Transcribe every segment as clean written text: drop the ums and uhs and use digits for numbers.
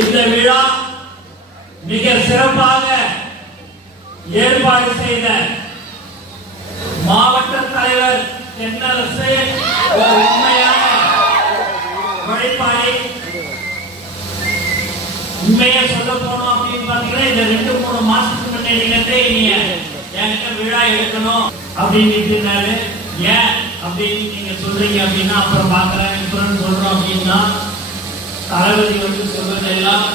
இந்த விழா மிக சிறப்பாக ஏற்பாடு செய்த மாவட்ட தலைவர் தென்னரசு ஒரு உண்மையான உழைப்பாளி. உண்மையா சொல்ல போனோம் அப்படின்னு பாத்தீங்கன்னா இந்த 2-3 மாசத்துக்கு முன்னாடி நீங்க என்கிட்ட விழா எடுக்கணும் அப்படின்னு இருந்தாரு. ஏன் அப்படின்னு நீங்க சொல்றீங்க அப்படின்னா அப்புறம் பாக்குறேன் இப்ப சொல்றோம் அப்படின்னா தளபதி சொல்வதெல்லாம்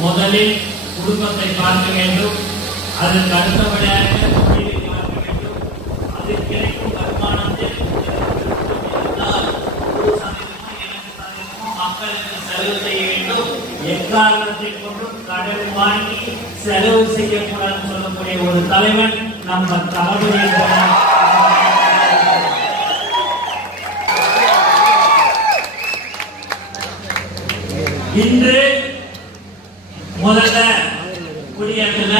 முதலில் குடும்பத்தை பார்க்க வேண்டும், அதற்கு அடுத்தபடியாக தொழிலை பார்க்க வேண்டும், அதில் கிடைக்கும் வருமானத்தில் மக்களுக்கு செலவு செய்ய வேண்டும், எக்காரணத்தை கொண்டும் கடன் வாங்கி செலவு செய்யக்கூடாது சொல்லக்கூடிய ஒரு தலைவன் நம்ம தளபதி. இன்று முதல்ல குடியேற்றல,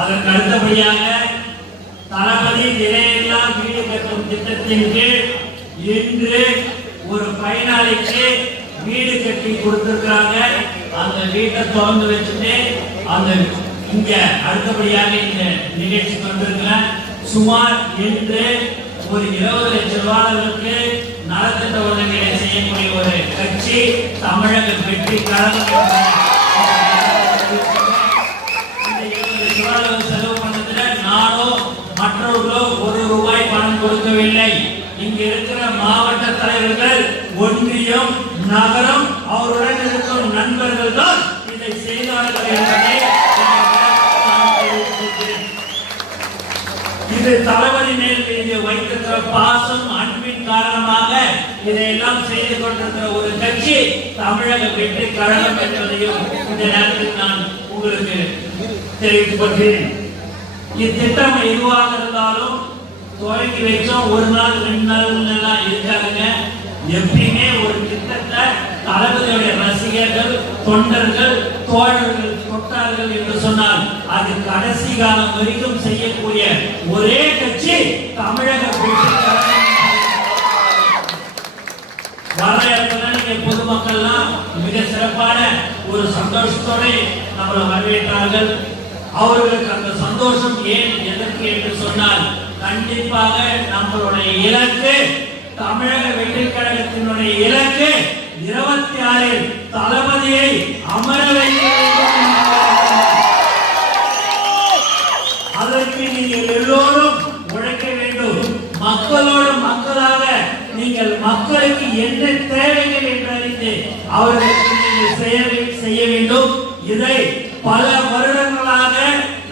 அதற்கு அடுத்தபடியாக தளபதி நிலையில்லா வீடு கட்டும் திட்டத்தின் கீழ் இன்று ஒரு பயனாளிக்கு வீடு கட்டி கொடுத்திருக்காங்க. அந்த வீட்டை திறந்து வச்சுட்டு அந்த இங்க அடுத்தபடியாக இந்த நிகழ்ச்சிக்கு வந்திருக்கிற சுமார் இன்று ஒரு 20 லட்சம் ரூபாய்க்கு நலத்திட்ட உதவிகளை செய்யக்கூடிய ஒரு கட்சி தமிழக வெற்றி கழகம். செலவு பண்ணதுல நானோ மற்றவர்களோ ₹1 பணம் கொடுக்கவில்லை. இங்க இருக்கிற மாவட்ட தலைவர்கள், ஒன்றியம், நகரம், அவருடன் இருக்கும் நண்பர்கள் தான் இதை செய்தார்கள் என்பதை இது தளபதி மேல் மீது வைத்திருக்கிற பாசம் அன்பின் காரணமாக இதையெல்லாம் செய்து கொண்டிருக்கிற ஒரு கட்சி தமிழக வெற்றி கழகம் என்பதையும் இந்த நேரத்தில் நான் உங்களுக்கு தெரிவித்துக் கொள்கிறேன். இத்திட்டம் எதுவாக இருந்தாலும் துவக்கி வச்சோம், 1 நாள் 2 நாள் எல்லாம் இருக்காதுங்க. எப்பயுமே ஒரு திட்டத்தை தளபதியுடைய ரசிகர்கள், தொண்டர்கள், தோழர்கள் தொட்டார்கள் என்று சொன்னால் அது கடைசி காலம் வரைக்கும் செய்யக்கூடிய ஒரே கட்சி தமிழக வெற்றி கழகம். வரவேற்புல நீங்க பொதுமக்கள்லாம் மிக சிறப்பான ஒரு சந்தோஷத்தோட நம்மளை வரவேற்றார்கள். அவர்களுக்கு அந்த சந்தோஷம் ஏன் எதற்கு என்று சொன்னால் கண்டிப்பாக நம்மளுடைய இலக்கு, தமிழக வெற்றி கழகத்தினுடைய இலக்கு 26 தளபதியை அமர வைக்க வேண்டும். அதற்கு நீங்கள் எல்லோரும் உழைக்க வேண்டும். மக்களோடு மக்களாக நீங்கள் மக்களுக்கு என்ன தேவைகள் என்று அறிந்து அவர்களுக்கு நீங்கள் செய்ய வேண்டும். இதை பல வருடங்களாக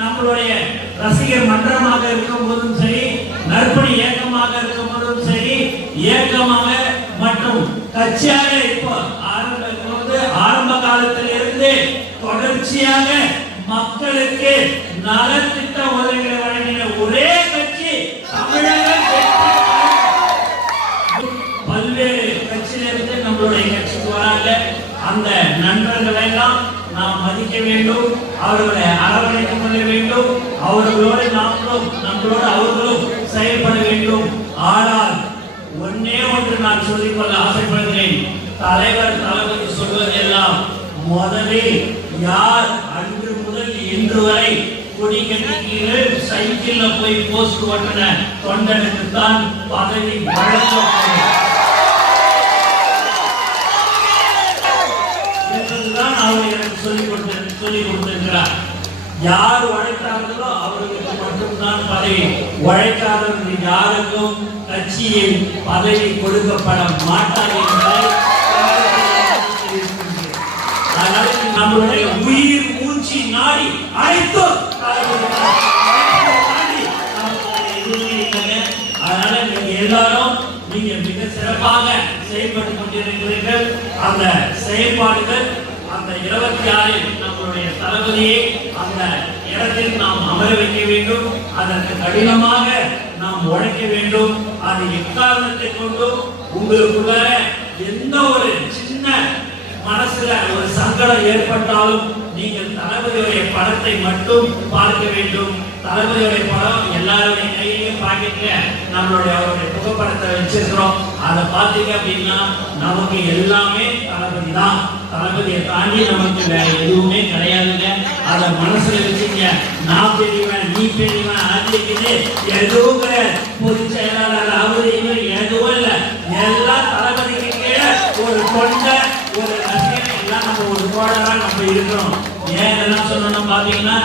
நம்மளுடைய ரசிகர் மன்றமாக இருக்கும் போதும் சரி, நற்பணி இயக்கமாக இருக்கும் போதும் சரி, இயக்கமாக மற்றும் கட்சியாக இப்போ ஆரம்ப காலத்தில் இருந்து தொடர்ச்சியாக மக்களுக்கு நலத்திட்ட உதவிகளை வழங்கின ஒரே கட்சி தமிழக. பல்வேறு கட்சியிலிருந்து நம்மளுடைய கட்சிக்கு வராங்க. அந்த நண்பர்கள் எல்லாம் நாம் மதிக்க வேண்டும், அவர்களை அரவணைத்துக் கொள்ள வேண்டும், அவர்களோடு நாமளும் நம்மளோடு அவர்களும் செயல்பட வேண்டும். ஆனால் ஒன்னே ஒன்று நான் சொல்லிக்கொள்ள ஆசைப்படுகிறேன். தலைவர் தளபதி சொல்வதெல்லாம் முதலில் யார் அன்று முதல் இன்று வரை கொடி கட்டிக்கீர்கள், சைக்கிள்ல போய் போஸ்ட் ஓட்டின தொண்டனுக்கு தான் பதவி வழங்கப்படும் என்பதுதான் அவர் எனக்கு சொல்லிக் கொடுத்திருக்கிறார். யார் உழைத்தார்களோ அவர்களுக்கு மட்டும்தான் பதவி, உழைக்காதவர்கள் யாருக்கும் கட்சியில் பதவி கொடுக்கப்பட மாட்டார் என்பதை நம்மளுடைய உயிர் மூச்சு நாடி அனைத்தும். அதனால நீங்க எல்லாரும் நீங்க மிக சிறப்பாக செயல்பட்டுக் கொண்டிருக்கிறீர்கள். அந்த செயல்பாடுகள் அந்த 26 நம்மளுடைய தளபதியை அந்த இடத்தில் நாம் அமர வைக்க வேண்டும். அதற்கு கடினமாக நாம் உழைக்க வேண்டும். அது எக்காரணத்தை கொண்டும் உங்களுக்குள்ள எந்த ஒரு சின்ன மனசுல ஒரு சங்கடம் ஏற்பட்டாலும் நீங்கள் தளபதியுடைய படத்தை மட்டும் பார்க்க வேண்டும். தளபதியுடைய படம் எல்லாருடைய கையிலும் பாக்கெட்ல நம்மளுடைய அவருடைய புகைப்படத்தை வச்சிருக்கிறோம். அதை பார்த்தீங்க அப்படின்னா நமக்கு எல்லாமே தளபதி தான். தளபதியை தாண்டி நமக்கு வேற எதுவுமே கிடையாதுங்க. அதை மனசுல வச்சுங்க. நான் பெரியவன், நீ பெரியவன், அது எதுவும் கிடையாது. பொதுச் செயலாளர் அவரு இவர் எதுவும் இல்லை. எல்லாம் தளபதிக்கு கீழே ஒரு கொண்ட ஒரு ரசிகனை எல்லாம் நம்ம ஒரு தோழரா நம்ம இருக்கிறோம். ஏன் இதெல்லாம் சொல்லணும் பாத்தீங்கன்னா